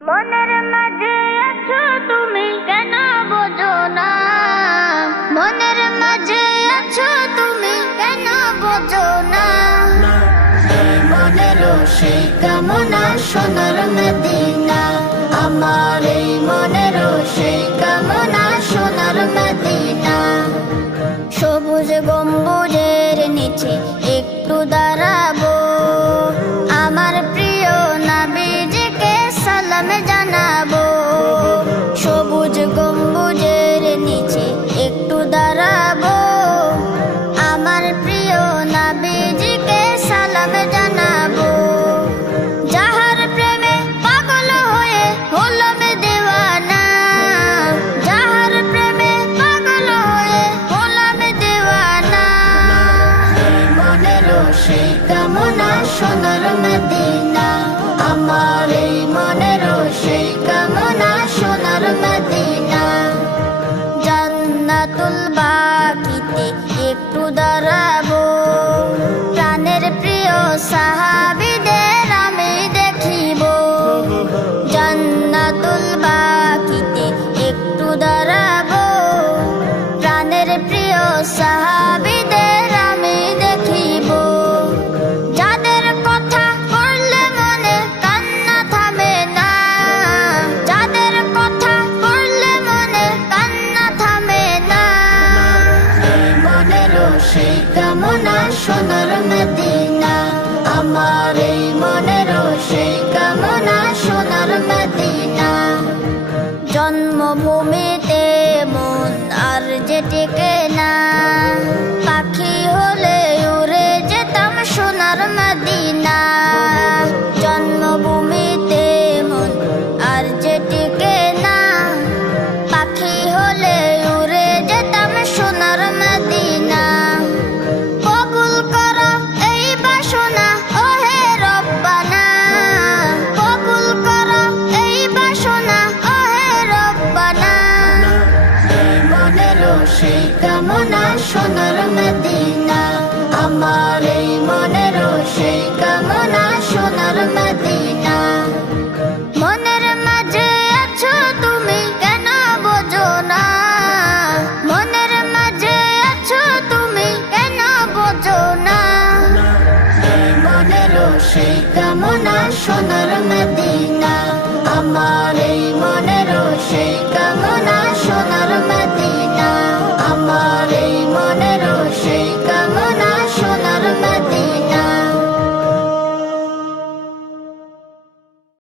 মনের মাঝে আছো তুমি কেন বোঝো না, মনের মাঝে আছো তুমি কেন বোঝো না। এই মনের সেই কামনা সোনার মদিনা, আমার এই মনের সেই কামনা সোনার মদিনা। সবুজ গম্বুজের নিচে